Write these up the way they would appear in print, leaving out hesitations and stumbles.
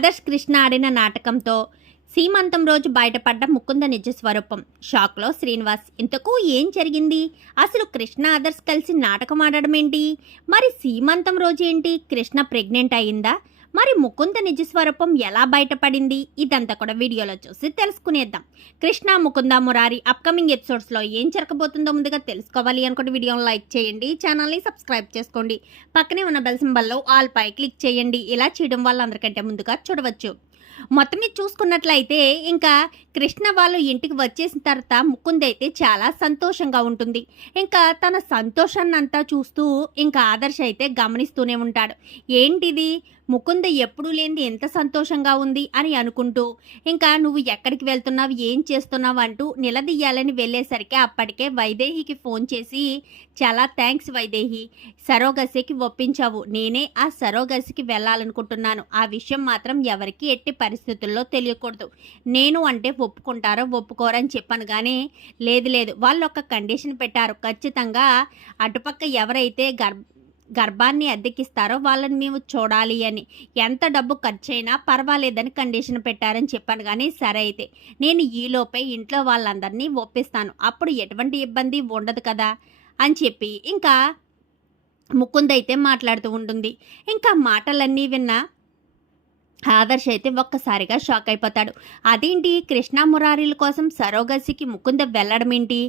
ఆదర్శ్ కృష్ణ ఆడిన నాటకంతో సీమంతం రోజు బయటపడ్డ ముకుంద నిజ స్వరూపం. షాక్లో శ్రీనివాస్. ఇంతకు ఏం జరిగింది? అసలు కృష్ణ ఆదర్శ్ కలిసి నాటకం ఆడడం ఏంటి? మరి సీమంతం రోజు ఏంటి? కృష్ణ ప్రెగ్నెంట్ అయిందా? మరి ముకుంద నిజ స్వరూపం ఎలా బయటపడింది? ఇదంతా కూడా వీడియోలో చూసి తెలుసుకునేద్దాం. కృష్ణ, ముకుంద, మురారి అప్కమింగ్ ఎపిసోడ్స్లో ఏం జరగబోతుందో ముందుగా తెలుసుకోవాలి అనుకుంటే వీడియోని లైక్ చేయండి, ఛానల్ని సబ్స్క్రైబ్ చేసుకోండి, పక్కనే ఉన్న బెల్ సింబల్లో ఆల్ పై క్లిక్ చేయండి. ఇలా చేయడం వల్ల అందరికంటే ముందుగా చూడవచ్చు. మొత్తం మీద చూసుకున్నట్లయితే ఇంకా కృష్ణ వాళ్ళు ఇంటికి వచ్చేసిన తర్వాత ముకుంద్ అయితే చాలా సంతోషంగా ఉంటుంది. ఇంకా తన సంతోషాన్ని అంతా చూస్తూ ఇంకా ఆదర్శ్ అయితే గమనిస్తూనే ఉంటాడు. ఏంటిది, ముకుంద ఎప్పుడూ లేనిది ఎంత సంతోషంగా ఉంది అని అనుకుంటూ ఇంకా నువ్వు ఎక్కడికి వెళ్తున్నావు, ఏం చేస్తున్నావు అంటూ నిలదీయాలని వెళ్ళేసరికి అప్పటికే వైదేహికి ఫోన్ చేసి, చాలా థ్యాంక్స్ వైదేహి, సరోగసికి ఒప్పించావు, నేనే ఆ సరోగసికి వెళ్ళాలనుకుంటున్నాను, ఆ విషయం మాత్రం ఎవరికి ఎట్టి పరిస్థితుల్లో తెలియకూడదు, నేను అంటే ఒప్పుకుంటారో ఒప్పుకోరని చెప్పాను. కానీ లేదు వాళ్ళు ఒక కండిషన్ పెట్టారు, ఖచ్చితంగా అటుపక్క ఎవరైతే గర్భాన్ని అద్దెకిస్తారో వాళ్ళని మేము చూడాలి అని, ఎంత డబ్బు ఖర్చైనా పర్వాలేదని కండిషన్ పెట్టారని చెప్పాను. కానీ సరే అయితే నేను ఈలోపే ఇంట్లో వాళ్ళందరినీ ఒప్పిస్తాను, అప్పుడు ఎటువంటి ఇబ్బంది ఉండదు కదా అని చెప్పి ఇంకా ముకుంద్ అయితే మాట్లాడుతూ ఉంటుంది. ఇంకా మాటలన్నీ విన్నా ఆదర్శ్ అయితే ఒక్కసారిగా షాక్ అయిపోతాడు. అదేంటి, కృష్ణ మురారీల కోసం సరోగసికి ముకుంద వెళ్ళడం ఏంటి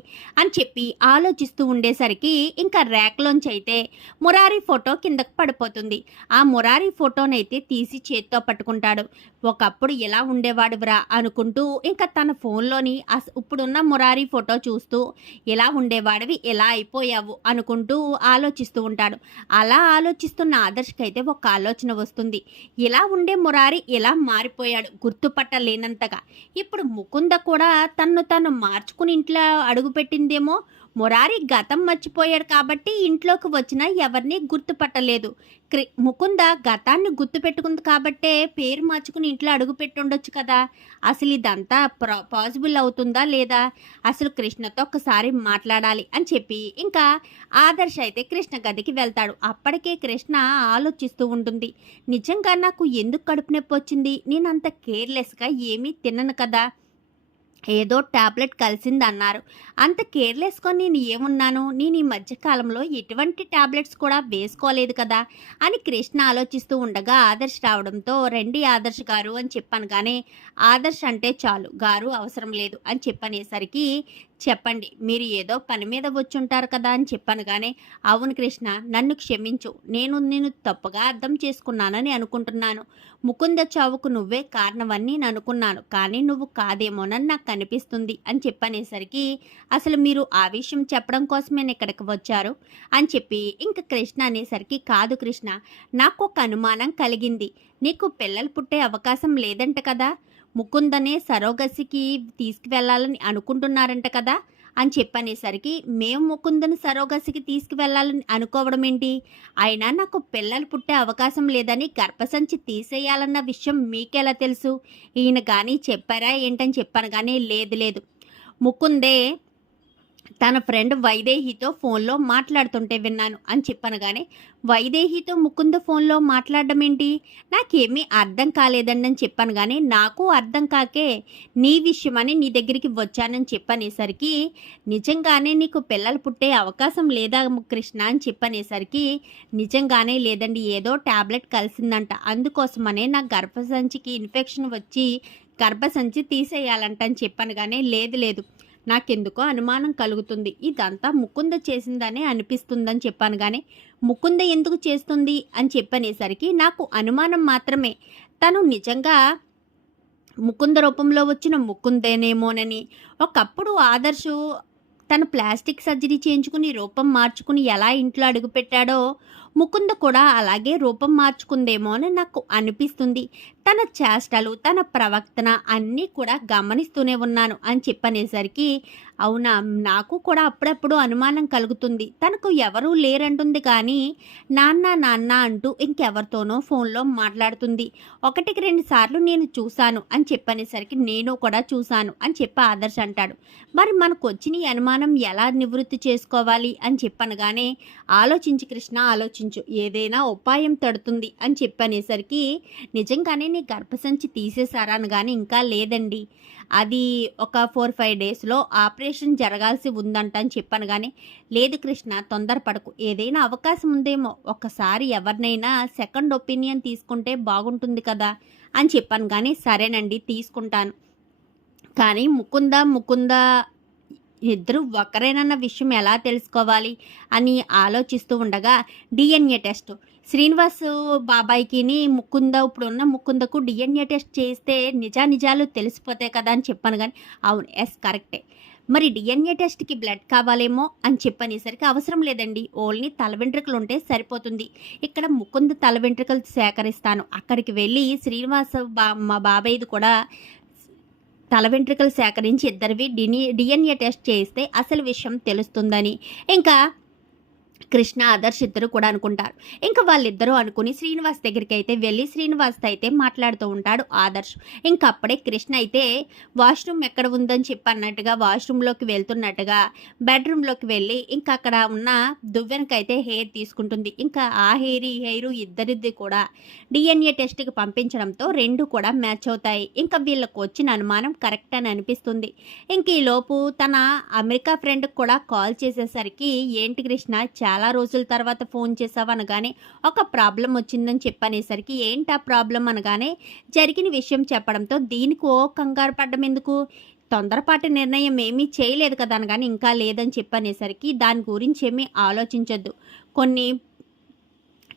అని చెప్పి ఆలోచిస్తూ ఉండేసరికి ఇంకా ర్యాక్లోంచి అయితే మురారి ఫోటో కిందకు పడిపోతుంది. ఆ మురారి ఫోటోనైతే తీసి చేత్తో పట్టుకుంటాడు. ఒకప్పుడు ఇలా ఉండేవాడురా అనుకుంటూ ఇంకా తన ఫోన్లోని ఇప్పుడున్న మురారి ఫోటో చూస్తూ ఇలా ఉండేవాడివి, ఎలా అయిపోయావు అనుకుంటూ ఆలోచిస్తూ ఉంటాడు. అలా ఆలోచిస్తున్న ఆదర్శ్కి అయితే ఒక ఆలోచన వస్తుంది. ఇలా ఉండే మురారి ఎలా మారిపోయాడు గుర్తుపట్టలేనంతగా. ఇప్పుడు ముకుంద కూడా తను మార్చుకుని ఇంట్లో అడుగుపెట్టిందేమో. మురారి గతం మర్చిపోయాడు కాబట్టి ఇంట్లోకి వచ్చినా ఎవరిని గుర్తుపట్టలేదు. ముకుంద గతాన్ని గుర్తుపెట్టుకుంది కాబట్టే పేరు మార్చుకుని ఇంట్లో అడుగు పెట్టుండొచ్చు కదా. అసలు ఇదంతా పాసిబుల్ అవుతుందా లేదా? అసలు కృష్ణతో ఒక్కసారి మాట్లాడాలి అని చెప్పి ఇంకా ఆదర్శ్ అయితే కృష్ణ గదికి వెళ్తాడు. అప్పటికే కృష్ణ ఆలోచిస్తూ ఉంటుంది. నిజంగా నాకు ఎందుకు కడుపు నొప్పి వచ్చింది? నేను అంత కేర్లెస్గా ఏమీ తినను కదా, ఏదో టాబ్లెట్ కలిసింది అన్నారు, అంత కేర్లెస్గా నేను ఏమున్నాను? నేను ఈ మధ్యకాలంలో ఎటువంటి టాబ్లెట్స్ కూడా వేసుకోలేదు కదా అని కృష్ణ ఆలోచిస్తూ ఉండగా ఆదర్శ్ రావడంతో, రండి ఆదర్శ్ గారు అని చెప్పాను. కానీ ఆదర్శ్ అంటే చాలు, గారు అవసరం లేదు అని చెప్పనేసరికి, చెప్పండి, మీరు ఏదో పని మీద వచ్చుంటారు కదా అని చెప్పాను. కానీ అవును కృష్ణ, నన్ను క్షమించు, నేను తప్పుగా అర్థం చేసుకున్నానని అనుకుంటున్నాను. ముకుంద చావుకు నువ్వే కారణమని నేను అనుకున్నాను, కానీ నువ్వు కాదేమోనని నాకు కనిపిస్తుంది అని చెప్పనేసరికి, అసలు మీరు ఆ విషయం చెప్పడం కోసమే ఇక్కడికి వచ్చారు అని చెప్పి ఇంకా కృష్ణ అనేసరికి, కాదు కృష్ణ, నాకు ఒక అనుమానం కలిగింది. నీకు పిల్లలు పుట్టే అవకాశం లేదంట కదా, ముకుందనే సరోగసికి తీసుకువెళ్ళాలని అనుకుంటున్నారంట కదా అని చెప్పనేసరికి, మేము ముకుందని సరోగసికి తీసుకువెళ్ళాలని అనుకోవడం ఏంటి? అయినా నాకు పిల్లలు పుట్టే అవకాశం లేదని గర్భసంచి తీసేయాలన్న విషయం మీకెలా తెలుసు? ఈయన కానీ చెప్పారా ఏంటని చెప్పాను. కానీ లేదు ముకుందే తన ఫ్రెండ్ వైదేహితో ఫోన్లో మాట్లాడుతుంటే విన్నాను అని చెప్పనగానే, వైదేహితో ముకుంద ఫోన్లో మాట్లాడడం ఏంటి? నాకేమీ అర్థం కాలేదండి అని చెప్పాను. కానీ నాకు అర్థం కాకే నీ విషయమని నీ దగ్గరికి వచ్చానని చెప్పనేసరికి, నిజంగానే నీకు పిల్లలు పుట్టే అవకాశం లేదా కృష్ణ అని చెప్పనేసరికి, నిజంగానే లేదండి, ఏదో టాబ్లెట్ కలిసిందంట, అందుకోసమనే నా గర్భసంచికి ఇన్ఫెక్షన్ వచ్చి గర్భసంచి తీసేయాలంట అని చెప్పాను. కానీ లేదు నాకెందుకో అనుమానం కలుగుతుంది, ఇదంతా ముకుంద చేసిందనే అనిపిస్తుందని చెప్పాను. కానీ ముకుంద ఎందుకు చేస్తుంది అని చెప్పనేసరికి, నాకు అనుమానం మాత్రమే, తను నిజంగా ముకుంద రూపంలో వచ్చిన ముకుందేనేమోనని. ఒకప్పుడు ఆదర్శు తను ప్లాస్టిక్ సర్జరీ చేయించుకుని రూపం మార్చుకుని ఎలా ఇంట్లో అడుగుపెట్టాడో ముకుంద కూడా అలాగే రూపం మార్చుకుందేమో అని నాకు అనిపిస్తుంది. తన చేష్టలు, తన ప్రవర్తన అన్నీ కూడా గమనిస్తూనే ఉన్నాను అని చెప్పనేసరికి, అవునా, నాకు కూడా అప్పుడప్పుడు అనుమానం కలుగుతుంది, తనకు ఎవరూ లేరంటుంది కానీ నాన్న అంటూ ఇంకెవరితోనో ఫోన్లో మాట్లాడుతుంది, 1-2 సార్లు నేను చూశాను అని చెప్పనేసరికి, నేను కూడా చూశాను అని చెప్పి ఆదర్శ్ అంటాడు. మరి మనకు వచ్చిన ఈ అనుమానం ఎలా నివృత్తి చేసుకోవాలి అని చెప్పనగానే, ఆలోచించు కృష్ణ, ఆలోచించు, ఏదైనా ఉపాయం తడుతుంది అని చెప్పనేసరికి, నిజంగానే నీ గర్భసంచి తీసేశారా అనగానే ఇంకా లేదండి. అది ఒక 4, 5 డేస్‌లో ఆపరేషన్ జరగాల్సి ఉందంట అని చెప్పాను గానీ, లేదు కృష్ణ తొందరపడకు. ఏదైనా అవకాశం ఉందేమో. ఒక్కసారి ఎవరినైనా సెకండ్ ఒపీనియన్ తీసుకుంటే బాగుంటుంది కదా! అని చెప్పాను గానీ, సరేనండి తీసుకుంటాను. కానీ ముకుంద ఇద్దరు ఒకరేనన్న విషయం ఎలా తెలుసుకోవాలి అని ఆలోచిస్తూ ఉండగా డిఎన్ఏ టెస్ట్ శ్రీనివాస్ బాబాయ్కిని ఇప్పుడున్న ముకుందకు డిఎన్ఏ టెస్ట్ చేస్తే నిజాలు తెలిసిపోతాయి కదా అని చెప్పాను కానీ అవును ఎస్ కరెక్టే. మరి డిఎన్ఏ టెస్ట్కి బ్లడ్ కావాలేమో అని చెప్పనేసరికి అవసరం లేదండి, ఓన్లీ తల వెంట్రుకలు ఉంటే సరిపోతుంది. ఇక్కడ ముకుంద తల వెంట్రుకలు సేకరిస్తాను, అక్కడికి వెళ్ళి శ్రీనివాస్ మా బాబాయ్ది కూడా తల వెంట్రుకలు సేకరించి ఇద్దరివి డిఎన్ఏ టెస్ట్ చేయిస్తే అసలు విషయం తెలుస్తుందని ఇంకా కృష్ణ ఆదర్శ్ ఇద్దరు కూడా అనుకుంటారు. ఇంకా వాళ్ళిద్దరూ అనుకుని శ్రీనివాస్ దగ్గరికి అయితే వెళ్ళి శ్రీనివాస్తో అయితే మాట్లాడుతూ ఉంటాడు ఆదర్శ్. ఇంకా అప్పుడే కృష్ణ అయితే వాష్రూమ్ ఎక్కడ ఉందని చెప్పి అన్నట్టుగా వాష్రూమ్లోకి వెళ్తున్నట్టుగా బెడ్రూమ్లోకి వెళ్ళి ఇంకా అక్కడ ఉన్న దువ్వెనకైతే హెయిర్ తీసుకుంటుంది. ఇంకా ఆ హెయిరు ఇద్దరిది కూడా డిఎన్ఏ టెస్ట్కి పంపించడంతో రెండు కూడా మ్యాచ్ అవుతాయి. ఇంకా వీళ్ళకు వచ్చిన అనుమానం కరెక్ట్ అని అనిపిస్తుంది. ఇంక ఈలోపు తన అమెరికా ఫ్రెండ్కి కూడా కాల్ చేసేసరికి ఏంటి కృష్ణ చాలా రోజుల తర్వాత ఫోన్ చేసావు అనగానే ఒక ప్రాబ్లం వచ్చిందని చెప్పనేసరికి ఏంటి ఆ ప్రాబ్లం అనగానే జరిగిన విషయం చెప్పడంతో దీనికి కంగారు పడ్డం ఎందుకు, తొందరపాటు నిర్ణయం ఏమీ చేయలేదు కదా అనగానే ఇంకా లేదని చెప్పనేసరికి దాని గురించి ఏమీ ఆలోచించొద్దు, కొన్ని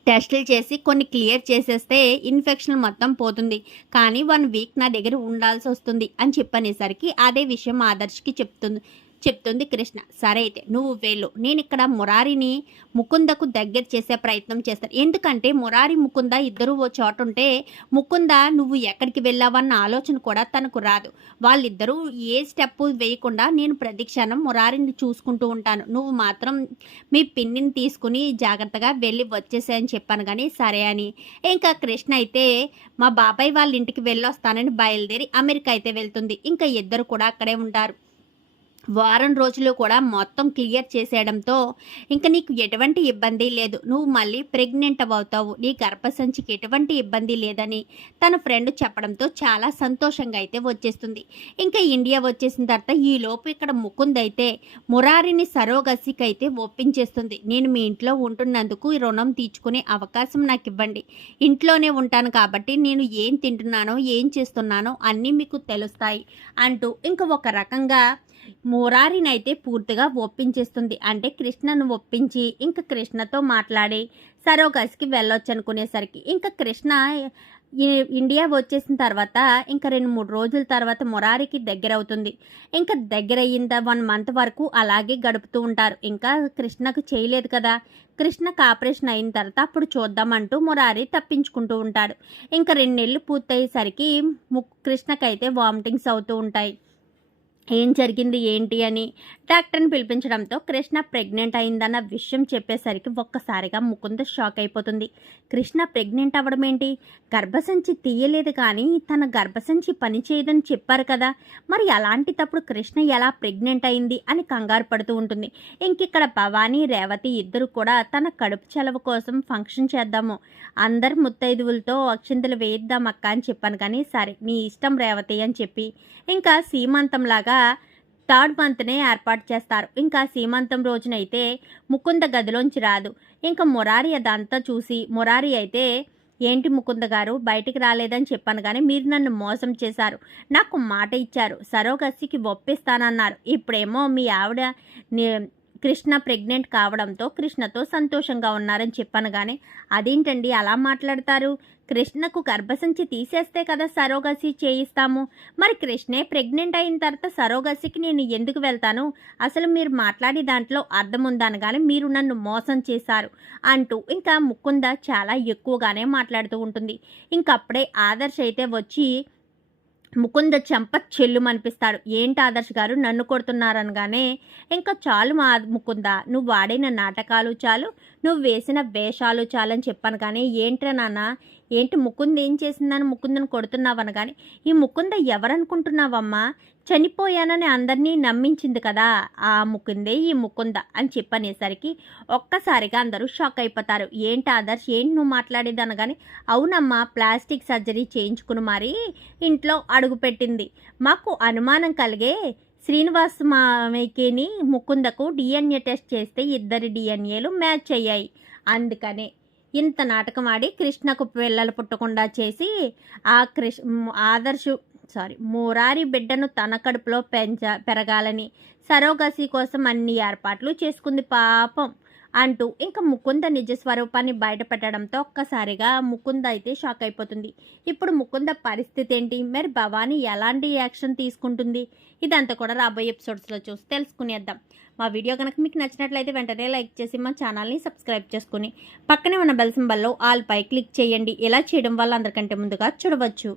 టెస్టులు చేసి కొన్ని క్లియర్ చేసేస్తే ఇన్ఫెక్షన్ మొత్తం పోతుంది, కానీ 1 వీక్ నా దగ్గర ఉండాల్సి వస్తుంది అని చెప్పనేసరికి అదే విషయం ఆదర్శ్కి చెప్తుంది కృష్ణ. సరే అయితే నువ్వు వెళ్ళు, నేను ఇక్కడ మురారిని ముకుందకు దగ్గర చేసే ప్రయత్నం చేస్తాను. ఎందుకంటే మురారి ముకుంద ఇద్దరు ఓ చోట ఉంటే ముకుంద నువ్వు ఎక్కడికి వెళ్ళావన్న ఆలోచన కూడా తనకు రాదు. వాళ్ళిద్దరూ ఏ స్టెప్ వేయకుండా నేను ప్రతిక్షణం మురారిని చూసుకుంటూ ఉంటాను, నువ్వు మాత్రం మీ పిన్నిని తీసుకుని జాగ్రత్తగా వెళ్ళి వచ్చేసాయని చెప్పాను కానీ సరే అని ఇంకా కృష్ణ అయితే మా బాబాయ్ వాళ్ళ ఇంటికి వెళ్ళొస్తానని బయలుదేరి అమెరికా అయితే వెళ్తుంది. ఇంకా ఇద్దరు కూడా అక్కడే ఉంటారు. వారం రోజులు కూడా మొత్తం క్లియర్ చేసేయడంతో ఇంకా నీకు ఎటువంటి ఇబ్బంది లేదు, నువ్వు మళ్ళీ ప్రెగ్నెంట్ అవుతావు, నీ గర్భసంచికి ఎటువంటి ఇబ్బంది లేదని తన ఫ్రెండ్ చెప్పడంతో చాలా సంతోషంగా అయితే వచ్చేస్తుంది. ఇంకా ఇండియా వచ్చేసిన తర్వాత ఈలోపు ఇక్కడ ముకుంద్ అయితే మురారిని సరోగసికి అయితే ఒప్పించేస్తుంది. నేను మీ ఇంట్లో ఉంటున్నందుకు ఈ రుణం తీర్చుకునే అవకాశం నాకు ఇవ్వండి, ఇంట్లోనే ఉంటాను కాబట్టి నేను ఏం తింటున్నానో ఏం చేస్తున్నానో అన్నీ మీకు తెలుస్తాయి అంటూ ఇంకా ఒక రకంగా మురారిని అయితే పూర్తిగా ఒప్పించేస్తుంది. అంటే కృష్ణను ఒప్పించి ఇంకా కృష్ణతో మాట్లాడి సరోగసికి వెళ్ళొచ్చు అనుకునేసరికి ఇంకా కృష్ణ ఇండియా వచ్చేసిన తర్వాత ఇంకా 2-3 రోజుల తర్వాత మురారికి దగ్గర అవుతుంది. ఇంకా దగ్గర అయ్యిందా 1 మంత్ వరకు అలాగే గడుపుతూ ఉంటారు. ఇంకా కృష్ణకు చేయలేదు కదా, కృష్ణకు ఆపరేషన్ అయిన తర్వాత అప్పుడు చూద్దామంటూ మురారి తప్పించుకుంటూ ఉంటాడు. ఇంకా 2 నెలలు పూర్తయ్యేసరికి కృష్ణకైతే వామిటింగ్స్ అవుతూ ఉంటాయి. ఏం జరిగింది ఏంటి అని డాక్టర్ని పిలిపించడంతో కృష్ణ ప్రెగ్నెంట్ అయిందన్న విషయం చెప్పేసరికి ఒక్కసారిగా ముకుంద షాక్ అయిపోతుంది. కృష్ణ ప్రెగ్నెంట్ అవ్వడం ఏంటి, గర్భసంచి తీయలేదు కానీ తన గర్భసంచి పని చేయదని చెప్పారు కదా, మరి అలాంటిటప్పుడు కృష్ణ ఎలా ప్రెగ్నెంట్ అయింది అని కంగారు పడుతూ ఉంటుంది. ఇంకిక్కడ భవానీ రేవతి ఇద్దరు కూడా తన కడుపు చలవ కోసం ఫంక్షన్ చేద్దాము, అందరు ముత్తైదువులతో అక్షింతలు వేయిద్దామక్క అని చెప్పాను కానీ సరే నీ ఇష్టం రేవతి అని చెప్పి ఇంకా సీమంతంలాగా 3rd మంత్నే ఏర్పాటు చేస్తారు. ఇంకా సీమంతం రోజునైతే ముకుంద గదిలోంచి రాదు. ఇంకా మురారి అదంతా చూసి మురారి అయితే ఏంటి ముకుంద గారు బయటికి రాలేదని చెప్పాను కానీ మీరు నన్ను మోసం చేశారు, నాకు మాట ఇచ్చారు, సరోగసికి ఒప్పిస్తానన్నారు, ఇప్పుడేమో మీ ఆవిడ కృష్ణ ప్రెగ్నెంట్ కావడంతో కృష్ణతో సంతోషంగా ఉన్నారని చెప్పాను కానీ అదేంటండి అలా మాట్లాడతారు, కృష్ణకు గర్భసంచి తీసేస్తే కదా సరోగసి చేయిస్తాము, మరి కృష్ణే ప్రెగ్నెంట్ అయిన తర్వాత సరోగసికి నేను ఎందుకు వెళ్తాను, అసలు మీరు మాట్లాడే దాంట్లో అర్థం ఉందనగానే మీరు నన్ను మోసం చేశారు అంటూ ఇంకా ముకుంద చాలా ఎక్కువగానే మాట్లాడుతూ ఉంటుంది. ఇంకప్పుడే ఆదర్శ్ అయితే వచ్చి ముకుంద చెంప చెల్లుమనిపిస్తాడు. ఏంటి ఆదర్శ్ గారు నన్ను కొడుతున్నారనగానే ఇంకా చాలు మా ముకుంద, నువ్వు వాడిన నాటకాలు చాలు, నువ్వు వేసిన వేషాలు చాలని చెప్పాను కానీ ఏంట్రా నాన్న ఏంటి ముకుంద్ ఏం చేసిందని ముకుందను కొడుతున్నావనగాని, ఈ ముకుంద ఎవరనుకుంటున్నావమ్మా? చనిపోయానని అందరినీ నమ్మించింది కదా, ఆ ముకుందే ఈ ముకుంద అని చెప్పనేసరికి ఒక్కసారిగా అందరూ షాక్ అయిపోతారు. ఏంటి ఆదర్శ్, ఏంటి నువ్వు మాట్లాడేది అనగాని, అవునమ్మా, ప్లాస్టిక్ సర్జరీ చేయించుకుని మరి ఇంట్లో అడుగుపెట్టింది. మాకు అనుమానం కలిగే శ్రీనివాస్ మామయ్యకిని ముకుందకు డిఎన్ఏ టెస్ట్ చేస్తే ఇద్దరి డిఎన్ఏలు మ్యాచ్ అయ్యాయి. అందుకనే ఇంత నాటకం ఆడి కృష్ణకు పిల్లలు పుట్టకుండా చేసి ఆ ఆదర్శు మురారి బిడ్డను తన కడుపులో పెరగాలని సరోగసి కోసం అన్ని ఏర్పాట్లు చేసుకుంది పాపం అంటూ ఇంకా ముకుంద నిజ స్వరూపాన్ని బయటపెట్టడంతో ఒక్కసారిగా ముకుంద అయితే షాక్ అయిపోతుంది. ఇప్పుడు ముకుంద పరిస్థితి ఏంటి, మరి భవానీ ఎలాంటి యాక్షన్ తీసుకుంటుంది, ఇదంతా కూడా రాబోయే ఎపిసోడ్స్లో చూసి తెలుసుకునేద్దాం. మా వీడియో కనుక మీకు నచ్చినట్లయితే వెంటనే లైక్ చేసి మా ఛానల్ని సబ్స్క్రైబ్ చేసుకుని పక్కనే ఉన్న బెల్ సింబల్లో ఆల్ పై క్లిక్ చేయండి. ఇలా చేయడం వల్ల అందరికంటే ముందుగా చూడవచ్చు.